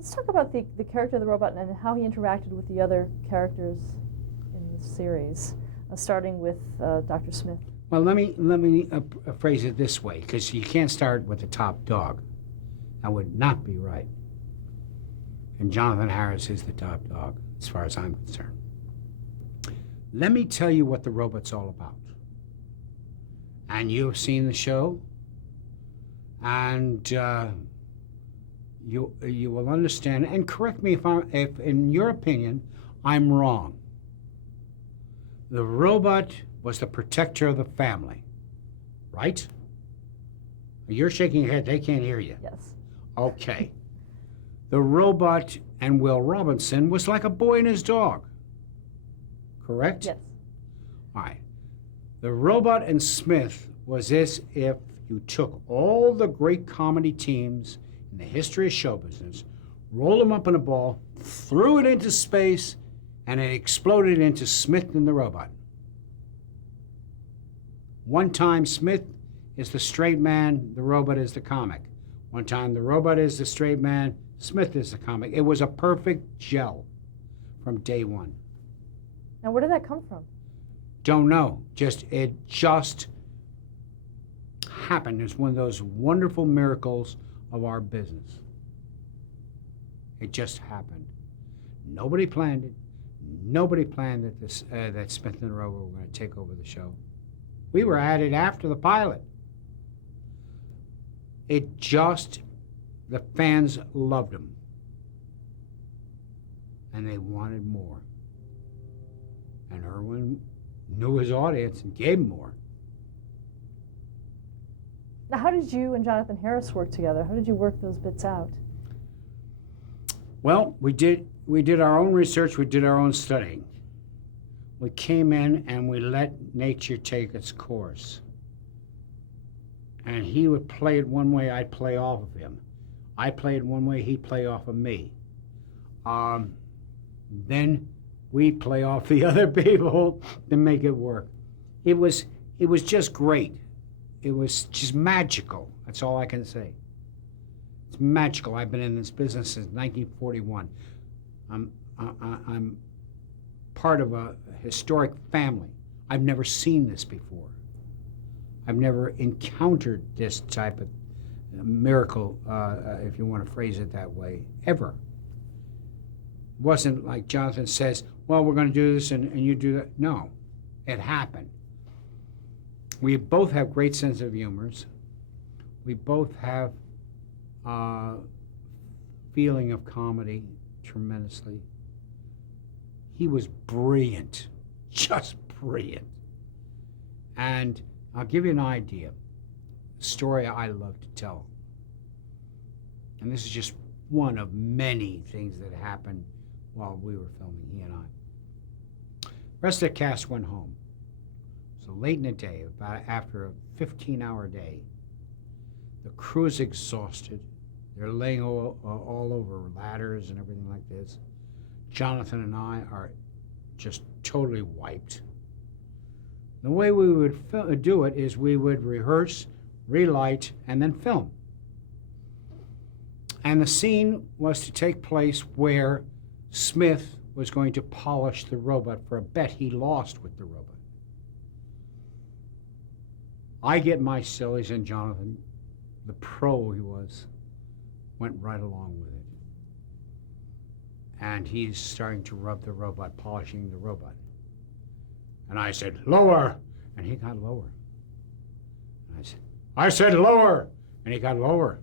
Let's talk about the character of the robot and how he interacted with the other characters in the series, starting with Dr. Smith. Well, let me phrase it this way, because you can't start with the top dog. That would not be right. And Jonathan Harris is the top dog, as far as I'm concerned. Let me tell you what the robot's all about. And you have seen the show, and you will understand. And correct me if in your opinion I'm wrong. The robot was the protector of the family, right? You're shaking your head. They can't hear you. Yes. Okay. The robot and Will Robinson was like a boy and his dog. Correct? Yes. All right. The robot and Smith was as if you took all the great comedy teams in the history of show business, rolled them up in a ball, threw it into space, and it exploded into Smith and the robot. One time Smith is the straight man, the robot is the comic. One time the robot is the straight man, Smith is the comic. It was a perfect gel from day one. Now, where did that come from? Don't know. It just happened. It's one of those wonderful miracles of our business. It just happened. Nobody planned it. Nobody planned that Smith and the Robot were going to take over the show. We were at it after the pilot. The fans loved him. And they wanted more. And Irwin knew his audience and gave him more. Now, how did you and Jonathan Harris work together? How did you work those bits out? Well, we did our own research, we did our own studying. We came in and we let nature take its course. And he would play it one way, I'd play off of him. I played one way, he'd play off of me. Then we play off the other people to make it work. It was just great. It was just magical. That's all I can say. It's magical. I've been in this business since 1941. I'm part of a historic family. I've never seen this before. I've never encountered this type of miracle, if you want to phrase it that way, ever. It wasn't like Jonathan says, well, we're going to do this and you do that. No, it happened. We both have great sense of humors. We both have feeling of comedy tremendously. He was brilliant, just brilliant. And I'll give you an idea, a story I love to tell. And this is just one of many things that happened while we were filming, he and I. The rest of the cast went home. So late in the day, about after a 15-hour day, the crew's exhausted. They're laying all over ladders and everything like this. Jonathan and I are just totally wiped. The way we would do it is we would rehearse, relight, and then film. And the scene was to take place where Smith was going to polish the robot for a bet he lost with the robot. I get my sillies, and Jonathan, the pro he was, went right along with it. And he's starting to rub the robot, polishing the robot. And I said, lower, and he got lower. And I said, lower, and he got lower.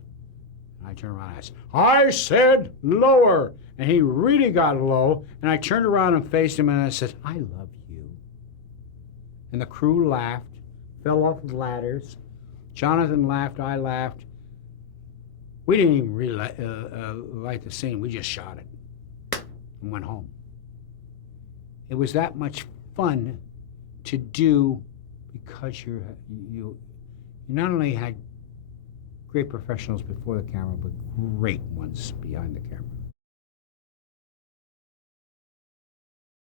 And I turned around and I said, lower, and he really got low. And I turned around and faced him, and I said, I love you. And the crew laughed, fell off the ladders. Jonathan laughed, I laughed. We didn't even really like the scene. We just shot it and went home. It was that much fun to do because you not only had great professionals before the camera, but great ones behind the camera.